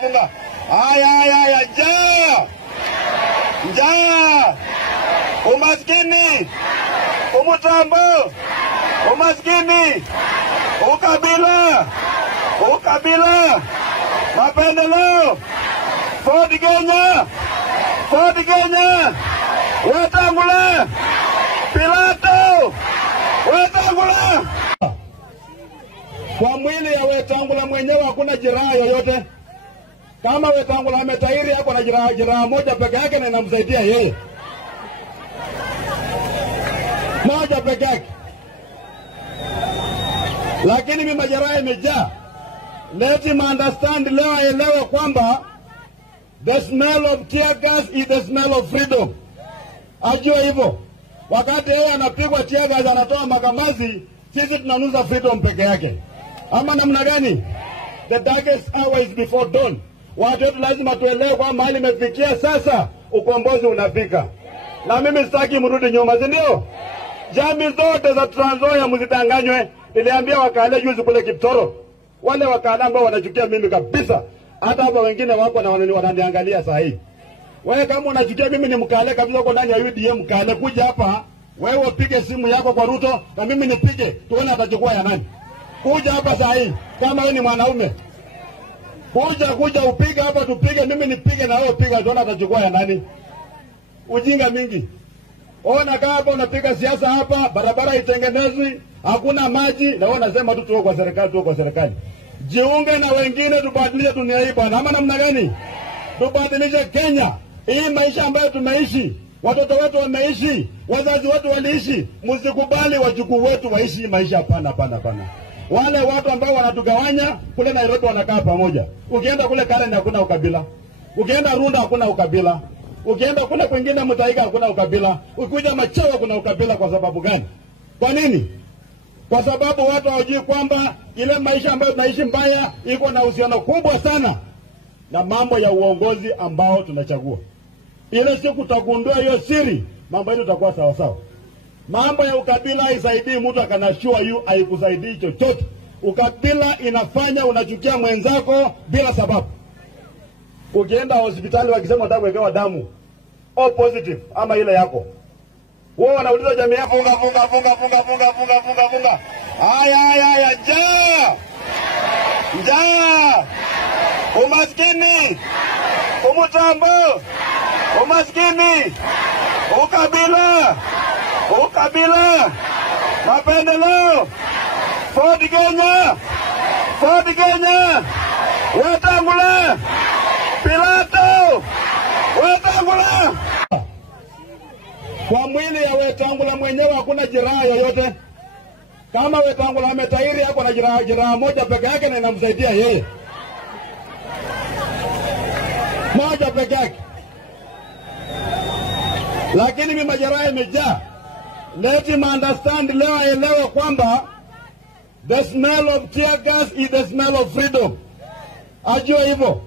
funga. Haya, njaa, umaskini, umutambo, umaskini, ukabila, mapendeleo, Ford Kenya, Wetangula, Pilato, Wetangula. Kwa mwili ya Wetangula mwenyewe hakuna jeraha yoyote. Kama Wetangula ametairi hapo na jeraha moja peke yake na inamsaidia yeye. Moja peke yake. Lakini mimi majeraha imejaa. Let him understand leo aelewe kwamba the smell of tear gas is the smell of freedom. Ajue hivyo. Wakati yeye anapigwa tear gas anatoa makamazi, sisi tunanusa freedom peke yake. Ama namna gani? The darkest hour is before dawn. Watu wetu lazima tuelewe kwa mahali imefikia sasa, ukombozi unafika. Na mimi sitaki mrudi nyuma, si ndio? Jamii zote za Trans Nzoia msitanganywe. Niliambia wakale juzi kule Kiptoro. Wale wakale ambao wanachukia mimi kabisa. Hata hapa wengine wako na wananiangalia saa hii. Wewe kama unachukia mimi ni mkale kabisa uko ndani ya UDM mkale, kuja hapa, wewe upige simu yako kwa Ruto na mimi nipige, tuone atachukua ya nani. Kuja hapa saa hii kama wewe ni mwanaume. Kuja upige hapa tupige, mimi nipige na wewe upige, tuone atachukua ya nani. Ujinga mingi. Ona kama hapa unapiga siasa hapa, barabara itengenezwi, hakuna maji, na wewe unasema tu tuko kwa serikali. Jiunge na wengine tubadilishe dunia hii bwana. Ama namna gani? Tubadilishe Kenya. Hii maisha ambayo tumeishi, watoto wetu wameishi, wazazi wetu waliishi, msikubali wajukuu wetu waishi maisha hapana. Wale watu ambao wanatugawanya kule Nairobi wanakaa pamoja. Ukienda kule Karen hakuna ukabila. Ukienda Runda hakuna ukabila. Ukienda kule kwingine Mutaiga hakuna ukabila. Ukikuja Machewa kuna ukabila. Kwa sababu gani? Kwa nini? Kwa sababu watu hawajui kwamba ile maisha ambayo tunaishi mbaya iko na uhusiano kubwa sana na mambo ya uongozi ambao tunachagua. Ile siku utagundua hiyo siri, mambo yetu yatakuwa sawa sawa. Mambo ya ukabila haisaidii mtu akanashua haikusaidii chochote. Ukabila inafanya unachukia mwenzako bila sababu. Ukienda hospitali wakisema unataka kuwekewa damu O positive ama ile yako, wao wanauliza jamii yako funga. Haya, njaa, umaskini, umutambo, umaskini, ukabila, mapendeleo, Ford Kenya, Wetangula, Pilato, Wetangula. Kwa mwili ya Wetangula mwenyewe hakuna jeraha yoyote. Kama Wetangula ametairi hapo na jeraha moja peke yake na inamsaidia yeye. Moja peke yake. Lakini mimi majeraha imejaa. Let him understand leo aelewe kwamba the smell of tear gas is the smell of freedom. Ajue hivyo.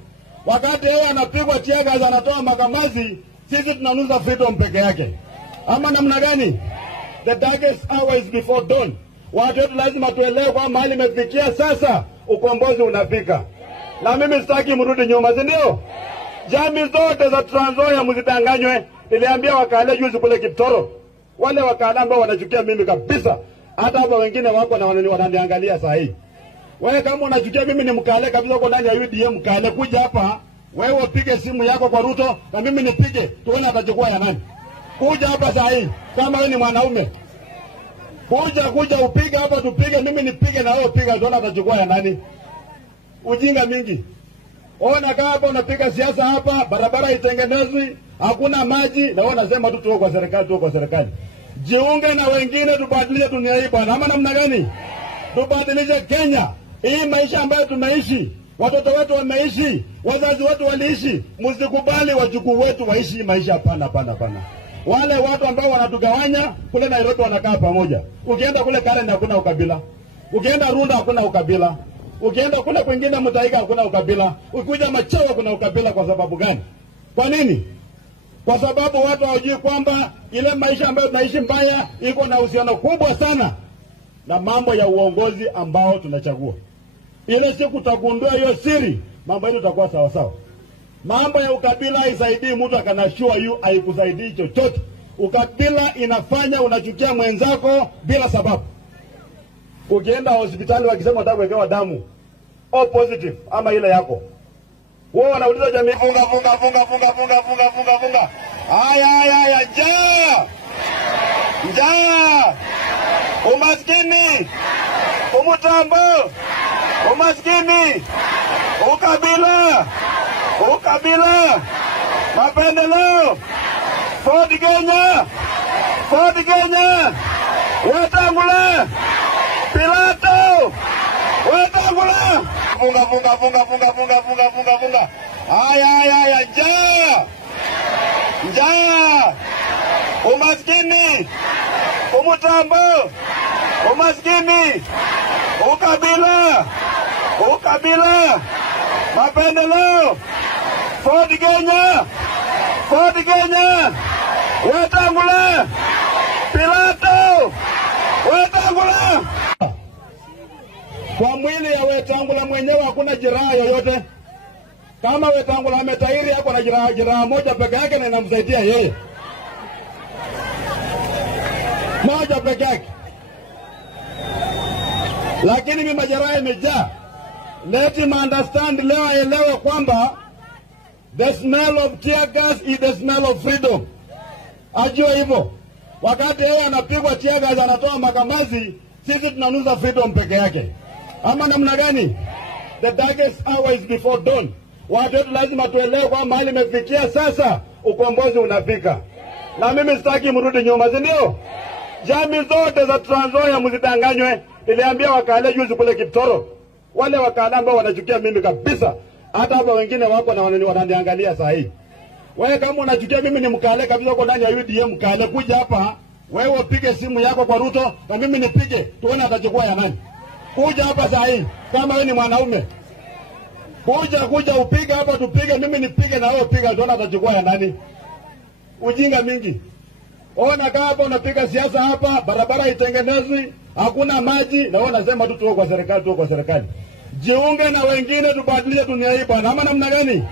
Wakati yeye anapigwa tear gas anatoa makamazi, sisi tunanusa freedom peke yake. Ama namna gani? The darkest hour is before dawn. Watu wetu lazima tuelewe kwa mahali imefikia sasa, ukombozi unafika. Na mimi sitaki mrudi nyuma, si ndio? Jamii zote za Trans Nzoia msitanganywe. Niliambia wakale juzi kule Kiptoro. Wale wakale ambao wanachukia mimi kabisa. Hata hapa wengine wako na wananiangalia saa hii. Wewe kama unachukia mimi ni mkale kabisa uko ndani ya UDM mkale, kuja hapa, wewe upige simu yako kwa Ruto na mimi nipige, tuone atachukua ya nani. Kuja hapa saa hii kama wewe ni mwanaume. Kuja upige hapa tupige, mimi nipige na wewe upige, tuone atachukua ya nani. Ujinga mingi. Ona kama hapa unapiga siasa hapa, barabara itengenezwi, hakuna maji, na wewe unasema tu tuko kwa serikali. Jiunge na wengine tubadilishe dunia hii bwana. Ama namna gani? Tubadilishe Kenya. Hii maisha ambayo tumeishi, watoto wetu wameishi, wazazi wetu waliishi, msikubali wajukuu wetu waishi maisha hapana. Wale watu ambao wanatugawanya kule Nairobi wanakaa pamoja. Ukienda kule Karen hakuna ukabila. Ukienda Runda hakuna ukabila. Ukienda kule kwingine Mutaiga hakuna ukabila. Ukikuja Machewa kuna ukabila. Kwa sababu gani? Kwa nini? Kwa sababu watu hawajui kwamba ile maisha ambayo tunaishi mbaya iko na uhusiano kubwa sana na mambo ya uongozi ambao tunachagua. Ile siku utagundua hiyo siri, mambo yetu itakuwa sawa sawa. Mambo ya ukabila haisaidii mtu akanashua yu, haikusaidii chochote. Ukabila inafanya unachukia mwenzako bila sababu. Ukienda hospitali wakisema unataka kuwekewa damu O positive ama ile yako, wao wanauliza jamii, funga. Haya, njaa, umaskini, umutambo, umaskini, ukabila, mapendeleo, Ford Kenya, Wetangula, Pilato, Wetangula, funga. Haya, njaa, umaskini, umutambo, umaskini, ukabila, mapendeleo, Ford Kenya, Wetangula, Pilato, Wetangula. Kwa mwili ya Wetangula mwenyewe hakuna jeraha yoyote. Kama Wetangula ametairi yako na jeraha moja peke yake na inamsaidia yeye. Moja peke yake. Lakini mimi majeraha imejaa. Let him understand leo aelewe kwamba the smell of tear gas is the smell of freedom. Ajue hivyo. Wakati yeye anapigwa tear gas anatoa makamazi, sisi tunanusa freedom peke yake. Ama namna gani? The darkest hour is before dawn. Watu wetu lazima tuelewe kwa mahali imefikia sasa, ukombozi unafika. Na mimi sitaki mrudi nyuma, si ndio? Jamii zote za Trans Nzoia msidanganywe. Niliambia wakale juzi kule Kiptoro. Wale wakale ambao wanachukia mimi kabisa. Hata hapa wengine wako na wananiangalia saa hii. Wewe kama unachukia mimi ni mkale kabisa uko ndani ya UDM mkale, kuja hapa, wewe upige simu yako kwa Ruto na mimi nipige, tuone atachukua ya nani. Kuja hapa saa hii kama wewe ni mwanaume. Kuja upige hapa tupige, mimi nipige na wewe upige, tuone atachukua ya nani. Ujinga mingi. Ona kama hapa unapiga siasa hapa, barabara itengenezwi, hakuna maji, na wewe unasema tu tuko kwa serikali. Jiunge na wengine tubadilishe dunia hii bwana. Ama namna gani?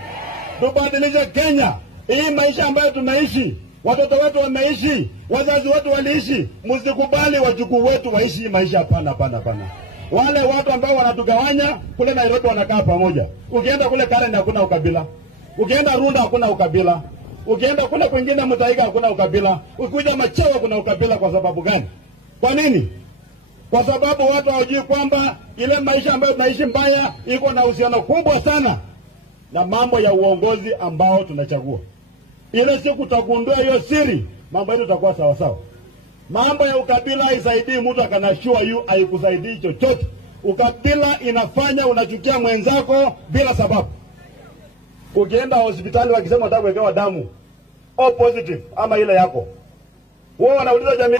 Tubadilishe Kenya. Hii maisha ambayo tumeishi, watoto wetu wameishi, wazazi wetu waliishi, msikubali wajukuu wetu waishi maisha hapana. Wale watu ambao wanatugawanya kule Nairobi wanakaa pamoja. Ukienda kule Karen hakuna ukabila. Ukienda Runda hakuna ukabila. Ukienda kule kwingine Mutaiga hakuna ukabila. Ukikuja Machewa kuna ukabila. Kwa sababu gani? Kwa nini? Kwa sababu watu hawajui kwamba ile maisha ambayo tunaishi mbaya iko na uhusiano kubwa sana na mambo ya uongozi ambao tunachagua. Ile siku utagundua hiyo siri, mambo yetu itakuwa sawa sawa. Mambo ya ukabila haisaidii mtu akanashua yu, haikusaidii chochote. Ukabila inafanya unachukia mwenzako bila sababu. Ukienda hospitali wakisema unataka kuwekewa damu O positive ama ile yako, wao wanauliza jamii